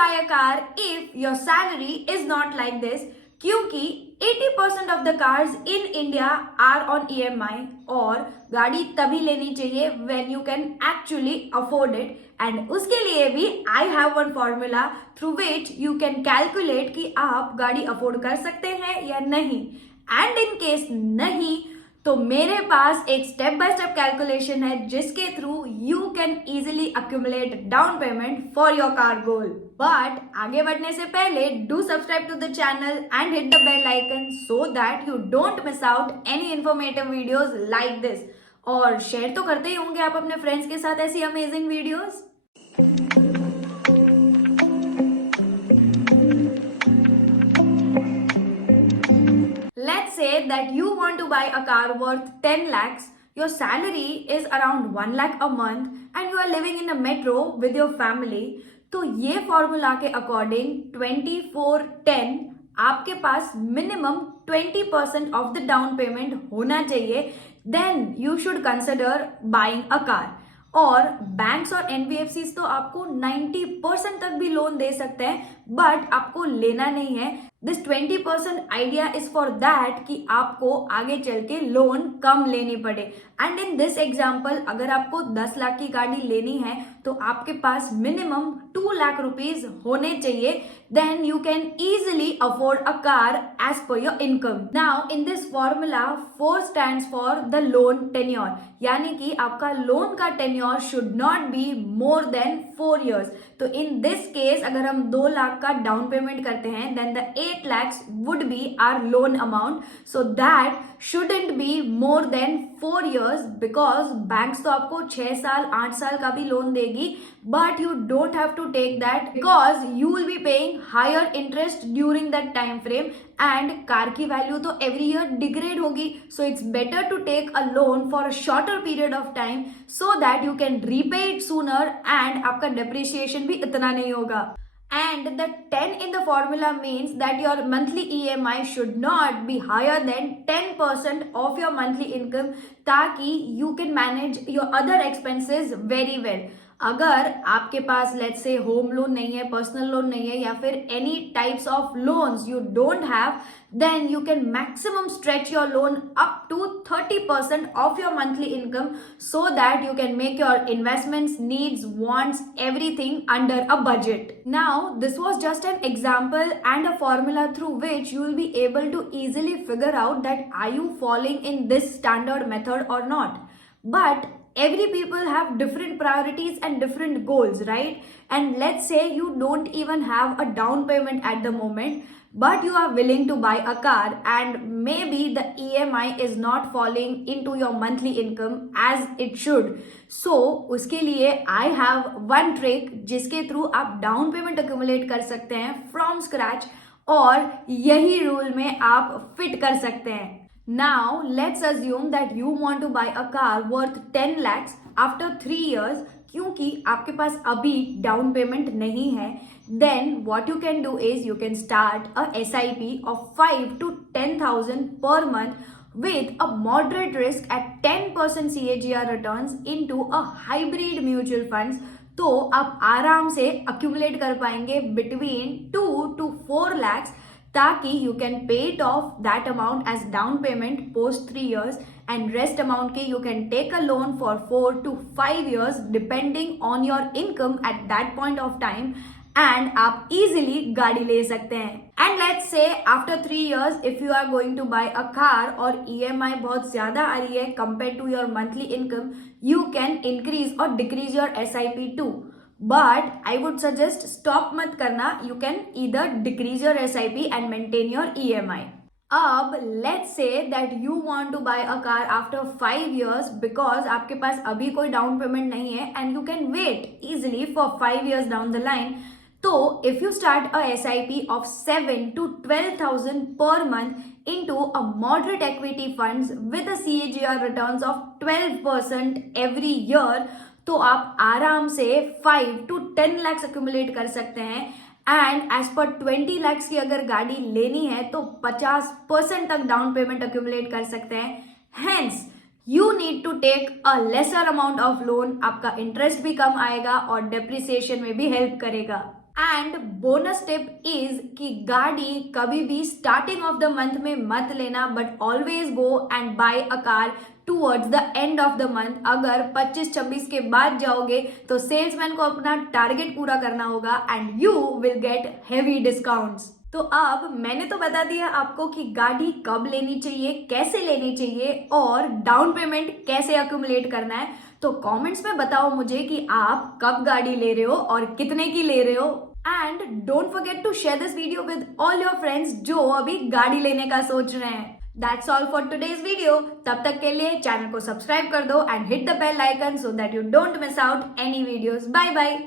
buy a car if your salary is not like this? क्योंकि 80% of the cars in India are on EMI और गाड़ी तभी लेनी चाहिए when you can actually afford it. And उसके लिए भी I have one formula through which you can calculate कि आप गाड़ी afford कर सकते हैं या नहीं. And in case नहीं, तो मेरे पास एक स्टेप बाय स्टेप कैलकुलेशन है जिसके through you can easily accumulate down payment for your car goal. But आगे बढ़ने से पहले do subscribe to the channel and hit the bell icon so that you don't miss out any informative videos like this. और share तो करते ही होंगे आप अपने फ्रेंड्स के साथ ऐसी amazing videos. Let's say that you want to buy a car worth 10 lakhs, your salary is around 1 lakh a month and you are living in a metro with your family. तो ये formula के according 24-10 आपके पास minimum 20% of the down payment होना चाहिए. Then you should consider buying a car. और banks और NBFCs तो आपको 90% तक भी लोन दे सकते हैं बट आपको लेना नहीं है. This 20% idea is for that कि आपको आगे चल के लोन कम लेनी पड़े. एंड इन दिस एग्जाम्पल अगर आपको 10 लाख की गाड़ी लेनी है तो आपके पास मिनिमम 2 लाख रुपीज होने चाहिए. Then you can easily afford a car as per your income. Now in this formula 4 stands for the loan tenure, यानी कि आपका लोन का tenure should not be more than 4 years. तो इन दिस केस अगर हम 2 लाख का down payment करते हैं then the 8 lakhs would be our loan amount. So that shouldn't be more than 4 years because banks तो आपको 6 साल 8 साल का भी लोन देगी but you don't have to take that because you will be paying higher interest during that time frame and car की value तो every year degrade होगी. So it's better to take a loan for a shorter period of time so that you can repay it sooner and आपका depreciation भी इतना नहीं होगा. And the 10 in the formula means that your monthly EMI should not be higher than 10% of your monthly income ताकि you can manage your other expenses very well. अगर आपके पास let's say home loan नहीं है, personal loan नहीं है या फिर any types of loans you don't have, then you can maximum stretch your loan up to 30% of your monthly income so that you can make your investments, needs, wants, everything under a budget. Now, this was just an example and a formula through which you will be able to easily figure out that are you falling in this standard method or not. But every people have different priorities and different goals, right? And let's say you don't even have a down payment at the moment but you are willing to buy a car and maybe the EMI is not falling into your monthly income as it should. So उसके लिए I have one trick जिसके through आप down payment accumulate कर सकते हैं from scratch और यही rule में आप फिट कर सकते हैं. Now let's assume that you want to buy a car worth 10 lakhs after 3 years क्योंकि आपके पास अभी डाउन पेमेंट नहीं है. Then what you can do is you can start a SIP of 5 to 10,000 per month with a moderate risk at 10% CAGR returns into a hybrid mutual funds. तो आप आराम से accumulate कर पाएंगे between 2 to 4 lakhs ताकि you can pay it off that amount as down payment post 3 years and rest amount के you can take a loan for 4 to 5 years depending on your income at that point of time and आप easily गाड़ी ले सकते हैं. And let's say after 3 years if you are going to buy a car और EMI बहुत ज़्यादा आ रही है compared to your monthly income, you can increase or decrease your SIP too. But I would suggest stop मत करना. You can either decrease your SIP and maintain your EMI. अब let's say that you want to buy a car after 5 years because आपके पास अभी कोई down payment नहीं है and you can wait easily for 5 years down the line. तो if you start a SIP of 7 to 12,000 per month into a moderate equity funds with a CAGR returns of 12% every year, तो आप आराम से 5 to 10 lakhs accumulate कर सकते हैं. And as per 20 lakhs की अगर गाड़ी लेनी है तो 50% तक डाउन पेमेंट accumulate कर सकते हैं. Hence, you need to take a lesser amount of loan. आपका इंटरेस्ट भी कम आएगा और डेप्रिसिएशन में भी हेल्प करेगा. एंड बोनस टिप इज कि गाड़ी कभी भी स्टार्टिंग ऑफ द मंथ में मत लेना, but always go and buy a car towards the end of the month. अगर 25-26 के बाद जाओगे तो सेल्समैन को अपना टारगेट पूरा करना होगा and you will get heavy discounts. तो अब मैंने तो बता दिया आपको कि गाड़ी कब लेनी चाहिए, कैसे लेनी चाहिए और डाउन पेमेंट कैसे अक्यूमुलेट करना है। तो कमेंट्स में बताओ मुझे कि आप कब गाड़ी ले रहे हो और कितने की ले रहे हो। And don't forget to share this video with all your friends जो अभी गाड़ी लेने का सोच रहे हैं। That's all for today's video. तब तक के लिए चैनल को सब्सक्राइब कर दो and hit the bell icon so that you don't miss out any videos. Bye bye.